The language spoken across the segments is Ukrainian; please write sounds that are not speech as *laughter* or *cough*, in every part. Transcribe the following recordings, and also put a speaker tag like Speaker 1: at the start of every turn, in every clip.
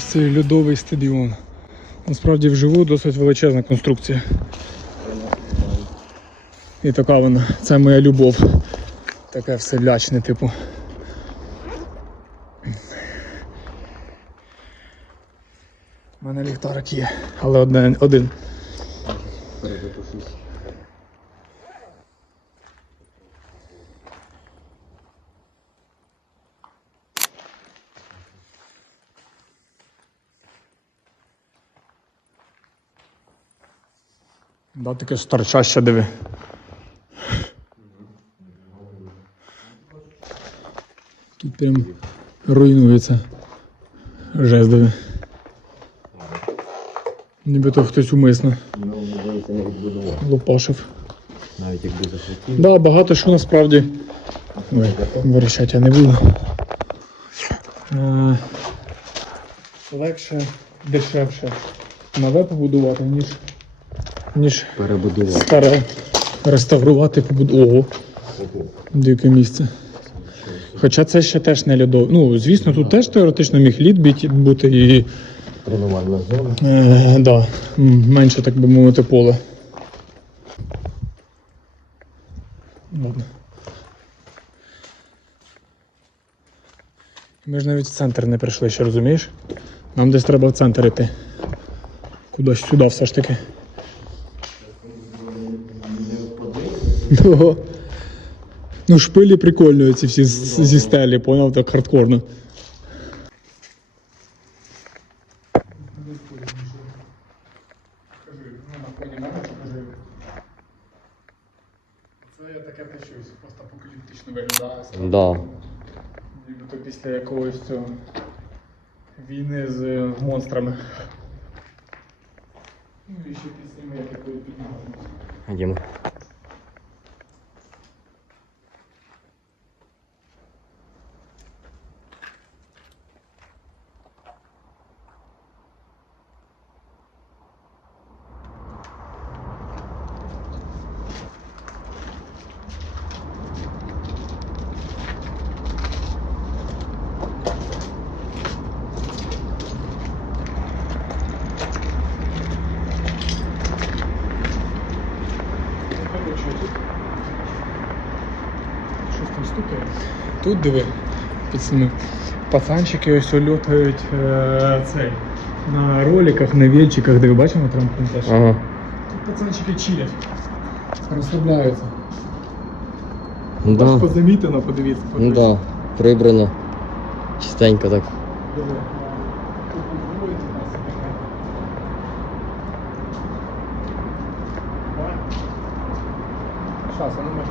Speaker 1: Цей льодовий стадіон. Насправді вживу досить величезна конструкція. І така вона, це моя любов. Таке все лячне, типу. У мене ліхтарик є, але один. один.
Speaker 2: Перезапишусь.
Speaker 1: Да, таке старчаще диви. Тут прям руйнується. Жесть диви. Нібито хтось умисно лопашив.
Speaker 2: Навіть якби захотів.
Speaker 1: Да, багато що насправді. Ой, вирішати я не буду. Е, легше, дешевше нове побудувати, ніж, ніж
Speaker 2: Перебудував.
Speaker 1: старе реставрувати побудову. Ого, дике місце. Хоча це ще теж не льодове. Ну, звісно, тут теж теоретично міг лід біті- бути і
Speaker 2: Тренувальна зона.
Speaker 1: е, да, м, менше, так би мовити, поле. Ладно. Ми ж навіть в центр не прийшли ще, розумієш? Нам десь треба в центр йти. Кудись сюди все ж таки. Ну, Ну, шпилі прикольні ці всі з- зі стелі, поняв, так хардкорно. Це я таке тащусь, просто апокаліптично виглядає.
Speaker 2: Да.
Speaker 1: Нібито після якогось цього війни з е, монстрами. Ну і ще після ми як якої піднімаємося.
Speaker 2: Ходімо.
Speaker 1: Щось там стукає. Тут диви, пацани. Пацанчики ось льотають е, цей. На роликах, на вільчиках, де ви бачимо трамплін теж.
Speaker 2: Ага.
Speaker 1: Тут пацанчики чилять. Розслабляються.
Speaker 2: Ну
Speaker 1: Да.
Speaker 2: да.
Speaker 1: Позамітено, подивіться.
Speaker 2: Ну да. Прибрано. Чистенько так.
Speaker 1: Диви. Тут у нас таке. Щас, а ну ми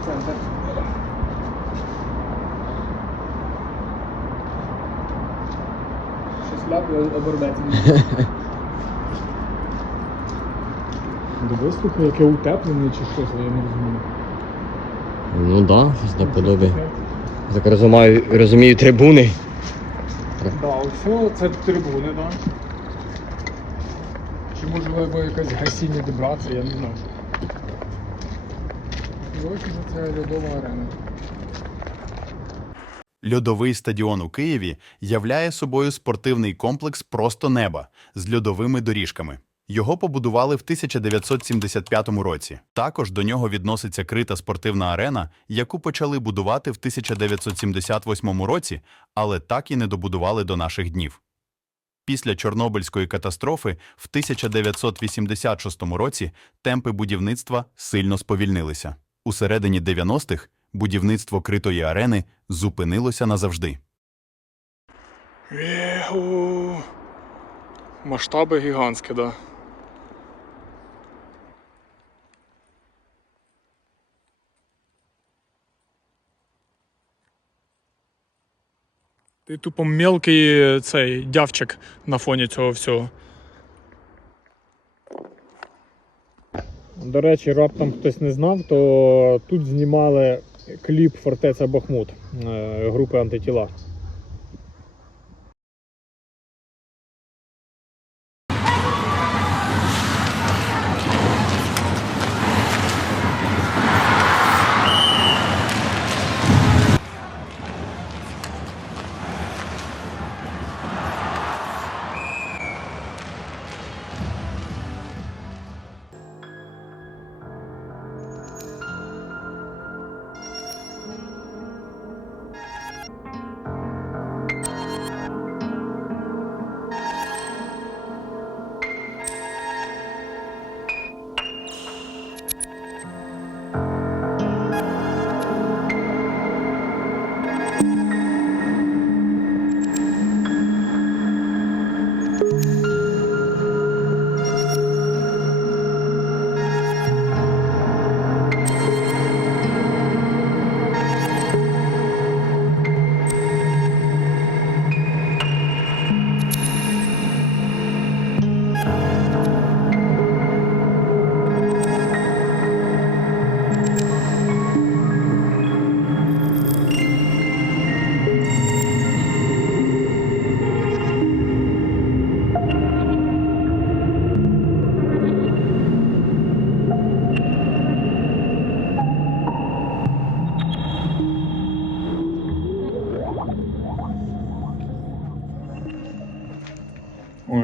Speaker 1: в центр. Ляпає оборветься. Дивись, слухай, яке утеплене чи щось, я не розумію.
Speaker 2: Ну да, щось наподобі. Так розумію, розумію трибуни.
Speaker 1: Да, ось це трибуни, да. Чи можливо якась гасіння вібрація, я не знаю. Велика це льодова арена.
Speaker 3: Льодовий стадіон у Києві являє собою спортивний комплекс просто неба з льодовими доріжками. Його побудували в 1975 році. Також до нього відноситься крита спортивна арена, яку почали будувати в 1978 році, але так і не добудували до наших днів. Після Чорнобильської катастрофи в 1986 році темпи будівництва сильно сповільнилися. У середині 90-х будівництво критої арени зупинилося назавжди.
Speaker 1: Єгу. Масштаби гігантські, да. Ти тупо мелкий цей дявчик на фоні цього всього. До речі, раптом хтось не знав, то тут знімали кліп Фортеця Бахмут е, групи антитіла.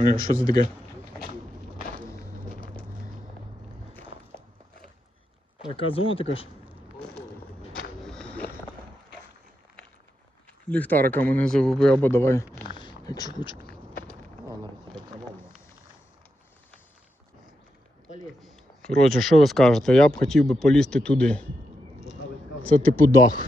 Speaker 1: Знаю, що це таке. Яка зона така ж? Ліхтарика мене загуби або давай, якщо хочеш. Коротше, що ви скажете? Я б хотів би полізти туди. Це типу дах.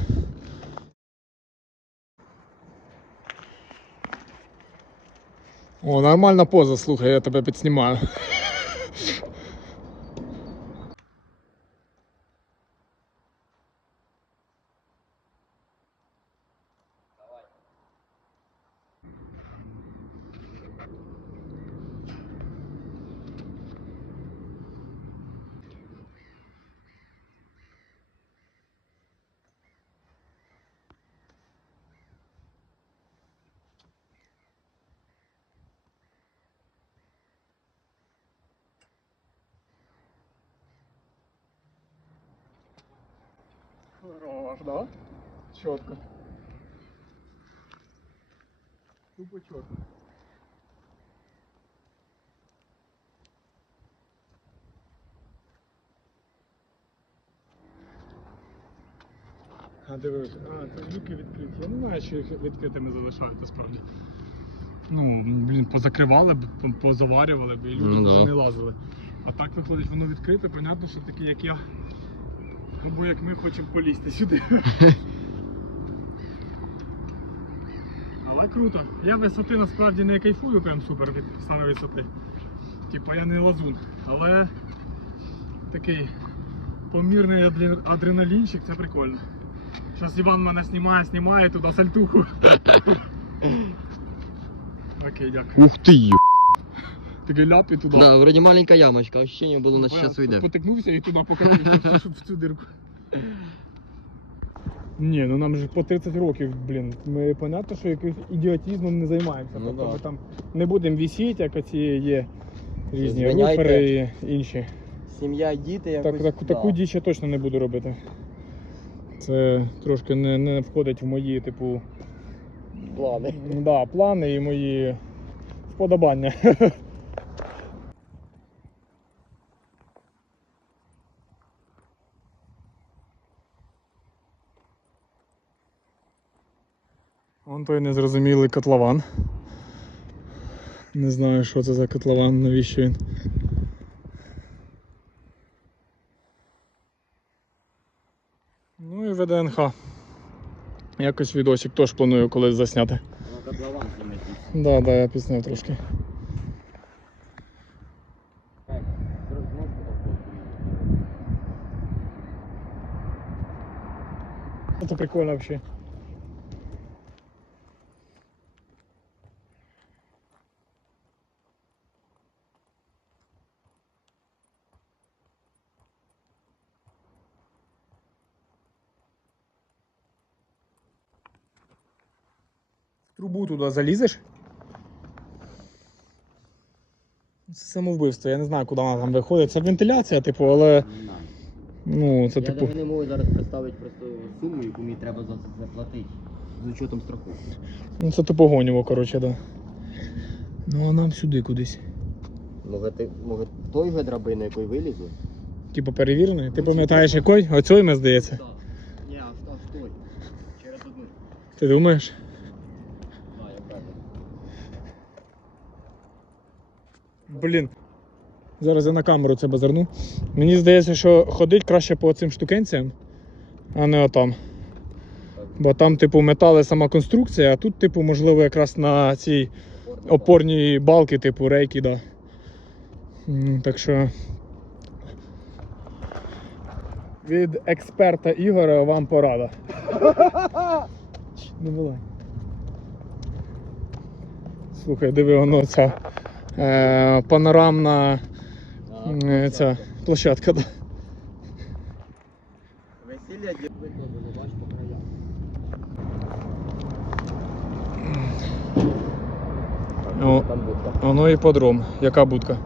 Speaker 1: О, нормальна поза, слухай, я тебе підснімаю. Хорош, да? Четко. Тупо четко. А дивись, а, це люки відкриті. Я не знаю, чи їх відкритими залишають насправді. Ну, блін, позакривали б, позаварювали б і люди
Speaker 2: Ну, да.
Speaker 1: не лазили. А так виходить, воно відкрите, понятно, що такі, як я. Або як ми хочемо полізти сюди. *laughs* Але круто. Я висоти насправді не кайфую прям супер від саме висоти. Типа я не лазун. Але такий помірний адреналінчик, це прикольно. Зараз Іван мене знімає, знімає туди сальтуху. *laughs* Окей, дякую.
Speaker 2: Ух ти! Ю.
Speaker 1: Такий ляп і туди.
Speaker 2: Да, вроді маленька ямочка, ощущення було, наче зараз вийде.
Speaker 1: Потикнувся і туди покатився в цю- в цю дирку. Ні, ну нам же по 30 років, блін. Ми понятно, що якимось ідіотизмом не займаємося.
Speaker 2: Ну
Speaker 1: тобто
Speaker 2: да.
Speaker 1: ми там не будемо вісіти, як оці є різні
Speaker 2: Звиняйте.
Speaker 1: руфери і інші.
Speaker 2: Сім'я і діти
Speaker 1: Так, так, таку діч я точно не буду робити. Це трошки не, не входить в мої, типу,
Speaker 2: плани.
Speaker 1: да, плани і мої вподобання. *laughs* Вон той незрозумілий котлован. Не знаю, що це за котлован, навіщо він. Ну і ВДНХ. Якось відосик теж планую колись засняти.
Speaker 2: Котлован знімати.
Speaker 1: Да, да, я пісняв трошки. Это прикольно вообще. В туди залізеш? Це самовбивство, я не знаю, куди вона там виходить. Це вентиляція, типу, але ну, це
Speaker 2: Я
Speaker 1: типу.
Speaker 2: навіть не можу зараз представити просто суму, яку мені треба за- заплатити з учетом страху.
Speaker 1: Ну це типу гоніво, коротше, да. Ну а нам сюди кудись.
Speaker 2: Може, ти, може той же драбина, який вилізу?
Speaker 1: Типу перевірений. Ти пам'ятаєш який? Оцей ми здається.
Speaker 2: Ні, аж той. Через одну.
Speaker 1: Ти думаєш?
Speaker 2: А, я правильно.
Speaker 1: Блін. Зараз я на камеру це базарну. Мені здається, що ходить краще по цим штукенціям, а не отам. Бо там, типу, метали сама конструкція, а тут, типу, можливо, якраз на цій
Speaker 2: Опорний
Speaker 1: опорні балки, типу рейки, да. Так що. Від експерта Ігора вам порада. *laughs* Не була. Слухай, диви, воно ця е, панорамна е, ця площадка. Да.
Speaker 2: Весілля видно було, краям.
Speaker 1: О,
Speaker 2: Там будка.
Speaker 1: воно і подром. Яка будка?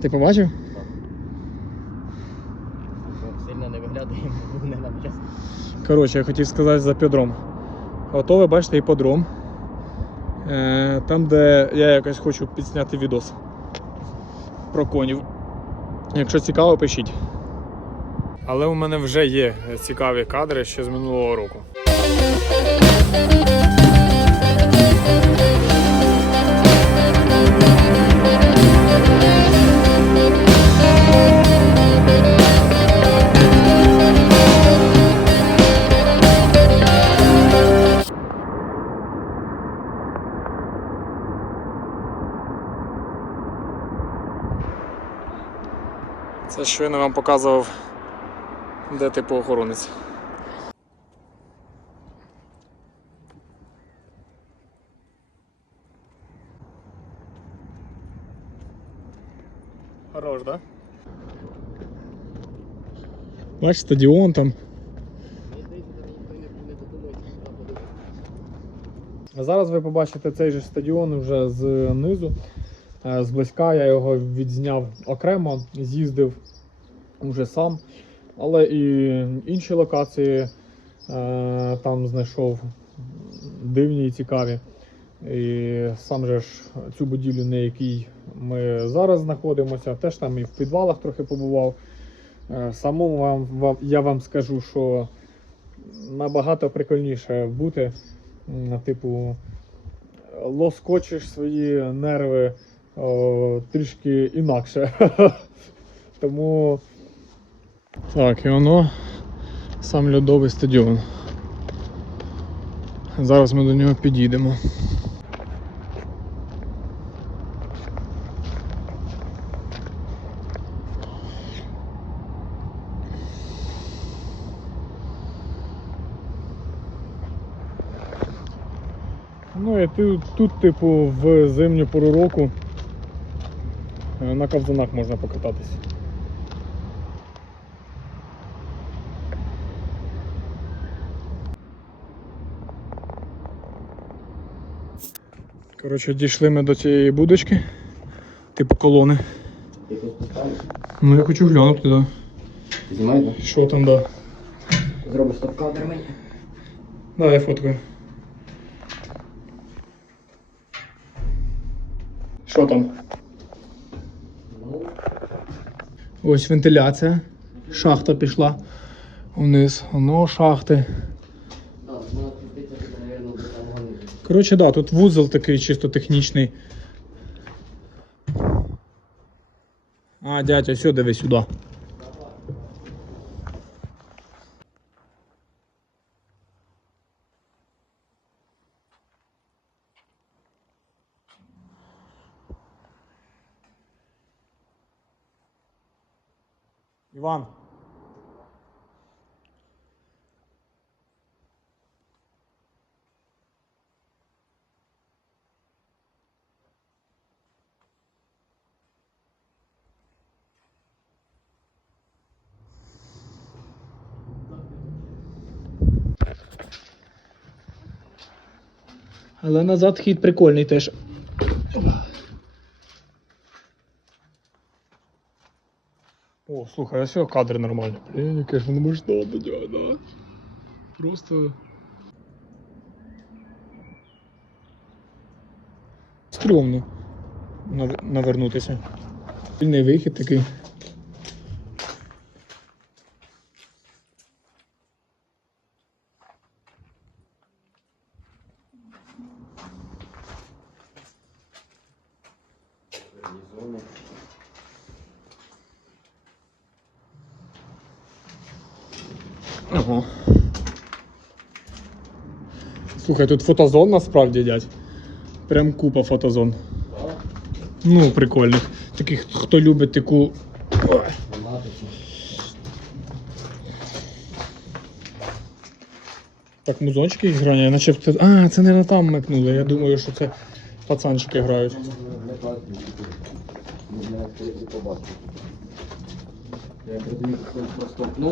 Speaker 1: Ти побачив?
Speaker 2: Сильно не виглядає, *laughs* не нам час.
Speaker 1: Коротше, я хотів сказати за підром. Ото ви бачите іподром. Е, там, де я якось хочу підсняти відос про конів. Якщо цікаво, пишіть. Але у мене вже є цікаві кадри ще з минулого року. Це щойно вам показував, де типу охоронець. Хорош, да? Бач, стадіон там. А зараз ви побачите цей же стадіон вже знизу. Е, Зблизька я його відзняв окремо, з'їздив уже сам. Але і інші локації е, там знайшов дивні і цікаві. І сам же ж цю будівлю, на якій ми зараз знаходимося, теж там і в підвалах трохи побував. Е, Самому вам я вам скажу, що набагато прикольніше бути. Типу, лоскочиш свої нерви о, трішки інакше. *laughs* Тому. Так, і воно сам льодовий стадіон. Зараз ми до нього підійдемо. Ну і тут, тут, типу, в зимню пору року е, на ковзанах можна покататись. Коротше, дійшли ми до цієї будочки, типу колони. Ну я хочу глянути туди.
Speaker 2: Знімаєте?
Speaker 1: Що там, да.
Speaker 2: Зробиш стоп-кадр мені.
Speaker 1: Да, я фоткаю. Що там? Ось вентиляція. Шахта пішла вниз. Воно шахти. Коротше, да, тут вузол такий чисто технічний. А, дядя, все, диви сюди. Іван. Але назад хід прикольний теж. О, слухай, а все кадри нормальні. Блін, яке ж воно масштабне, да. Просто. Стрьомно навернутися. Вільний вихід такий. Ага. Слухай, тут фотозон насправді дядь. Прям купа фотозон. Ну, прикольних. Таких, хто любить таку. Так, музончики я начебто. А, це не там микнули. Я думаю, що це пацанчики грають.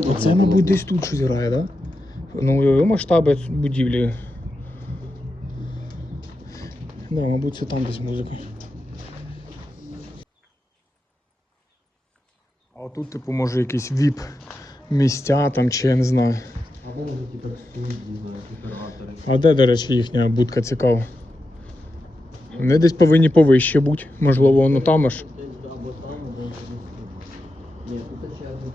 Speaker 1: Оце, мабуть, десь тут щось грає, так? Да? Ну, уяви масштаби будівлі. Да, мабуть, це там десь музика. А отут, типу, може якісь віп місця там, чи я не знаю.
Speaker 2: Або може типу стоїть оператори.
Speaker 1: А де, до речі, їхня будка цікава? Вони десь повинні повище бути. Можливо, воно там аж.
Speaker 2: Десь або там, або десь тут. Ні, тут ще один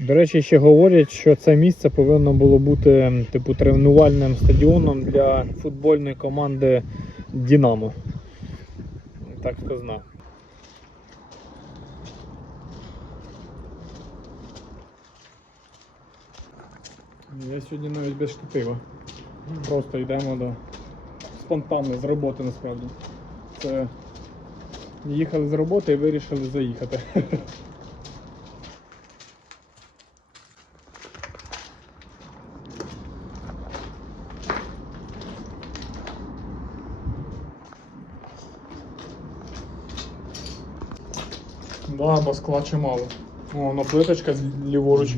Speaker 1: До речі, ще говорять, що це місце повинно було бути типу тренувальним стадіоном для футбольної команди Дінамо. Так хто знав. Я сьогодні навіть без штатива. Просто йдемо до спонтанно з роботи насправді. Це їхали з роботи і вирішили заїхати. *laughs* Да, бо скла чимало. О, на плиточка ліворуч.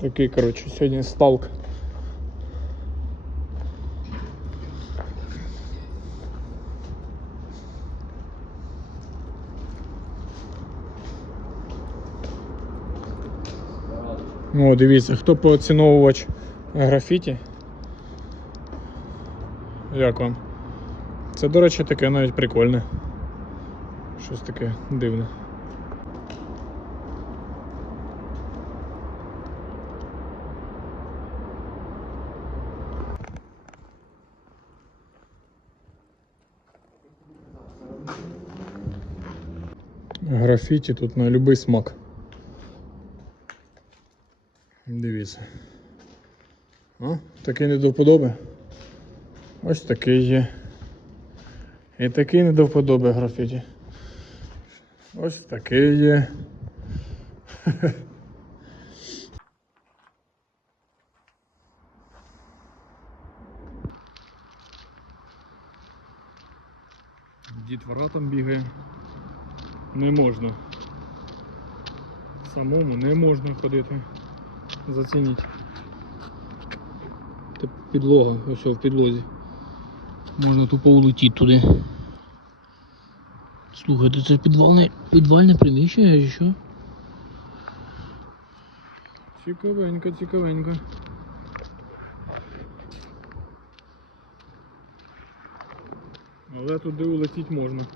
Speaker 1: Такий, коротше, сьогодні сталк. О, дивіться, хто поціновувач графіті? Як вам? Це, до речі, таке навіть прикольне. Щось таке дивне. Графіті тут на будь-який смак. Дивіться. О, такий не. Ось такий є. І такий не до графіті. Ось такий є. *laughs* Дітвора там бігає. Не можна. Самому не можна ходити. Зацініть. Це підлога, ось в підлозі. Можна тупо улетіти туди. Слухайте, це підвальне, підвальне приміщення чи що? Цікавенько, цікавенько. Але туди улетіти можна.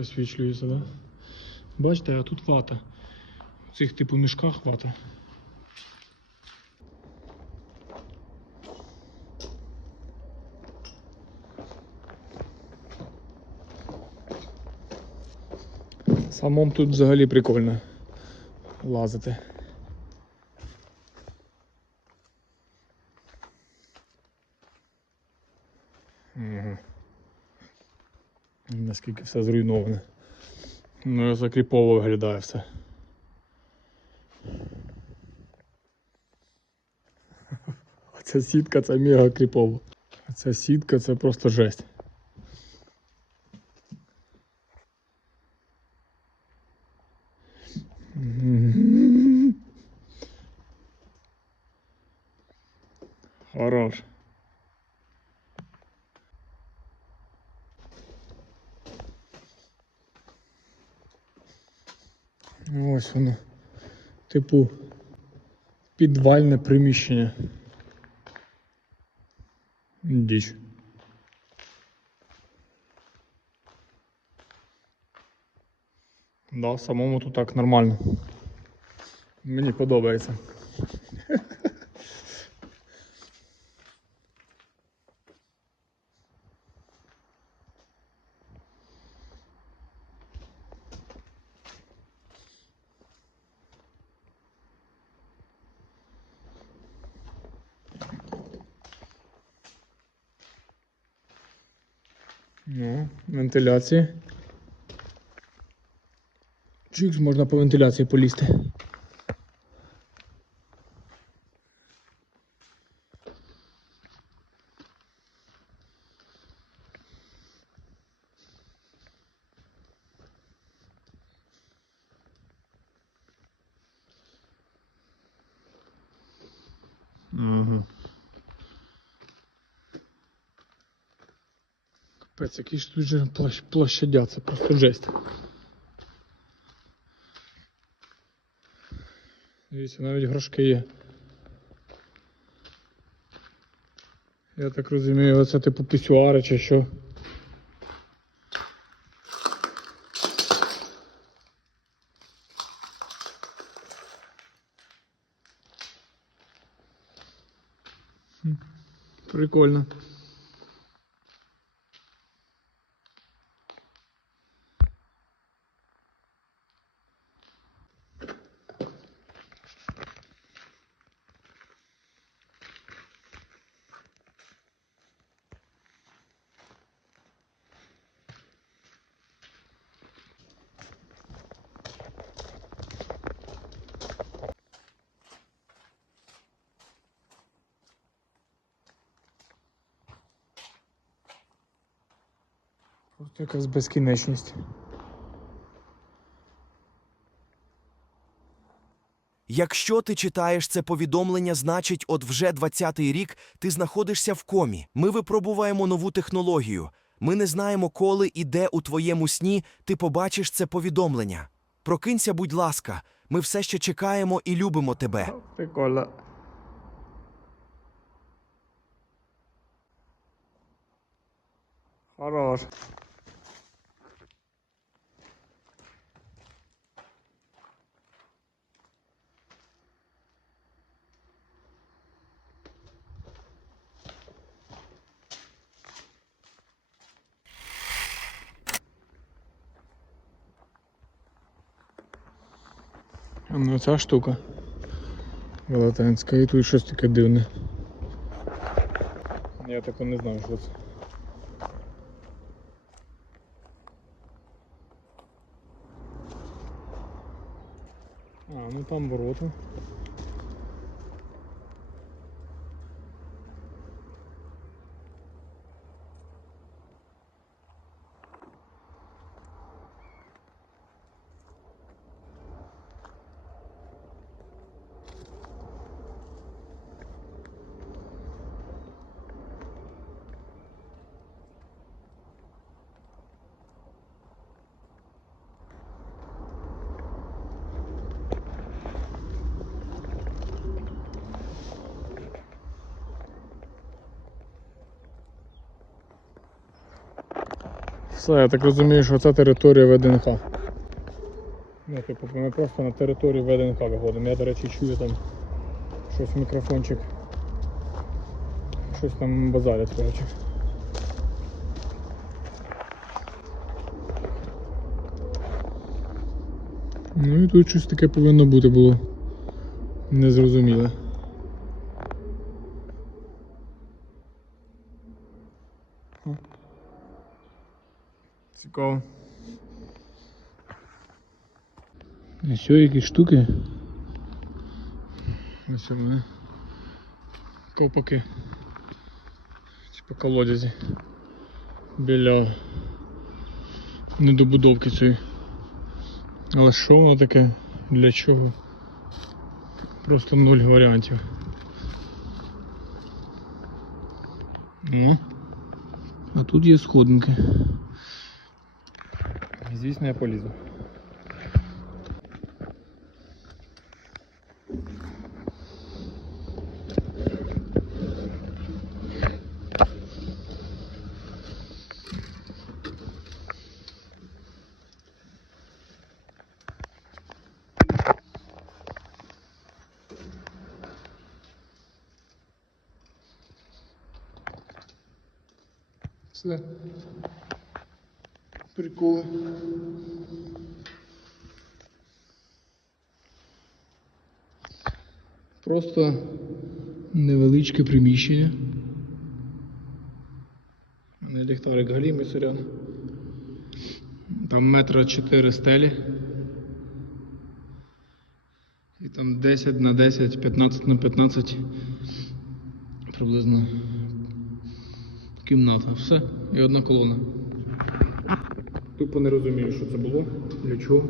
Speaker 1: О, да? Бачите, а тут вата. В цих типу мішках вата. Самому тут взагалі прикольно лазити. Наскільки все зруйноване. Ну, закріпово виглядає все. *laughs* Оця сітка це мега кріпово. Ця сітка це просто жесть. Мгм. Хорош. Ось воно. Типу підвальне приміщення. Діч. Да, самому тут так нормально. Мені подобається. Ну, вентиляції. Чикс можна по вентиляції полізти. Капець, які ж тут же площадя, це просто жесть. Дивіться, навіть грошки є. Я так розумію, це типу пісюари чи що. Прикольно. Якась безкінечність.
Speaker 4: Якщо ти читаєш це повідомлення, значить, от вже 20-й рік ти знаходишся в комі. Ми випробуваємо нову технологію. Ми не знаємо, коли і де у твоєму сні ти побачиш це повідомлення. Прокинься, будь ласка, ми все ще чекаємо і любимо тебе.
Speaker 1: Прикольно. Хорош. Ну ця штука. Велетенська, і тут щось таке дивне. Я тако не знаю, що це. А, ну там ворота. Все, я так розумію, що це територія ВДНХ. Ну, типу, ми просто на території ВДНХ виходимо. Я, до речі, чую там щось мікрофончик. Щось там базарять, коротше. Ну і тут щось таке повинно бути було. Незрозуміле. О. Цікаво. Ось якісь штуки. Ось вони. Копаки. Типа колодязі. Біля недобудовки цієї. Але що воно таке? Для чого? Просто нуль варіантів. Ну. А тут є сходинки. звісно, я полізу. Все. Приколи. Просто невеличке приміщення. Мене ліхтарик галімий сорян. Там метра 4 стелі. І там 10 на 10, 15 на 15 приблизно кімната. Все. І одна колона. Тупо не розумію, що це було, для чого.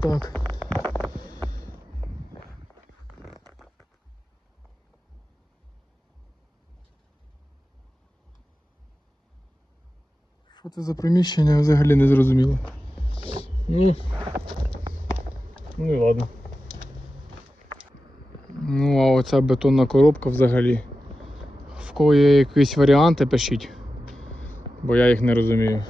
Speaker 1: Так. Що це за приміщення, взагалі не зрозуміло. Ну, ну і ладно. Ну, а оця бетонна коробка взагалі. В кого є якісь варіанти, пишіть. Бо я їх не розумію.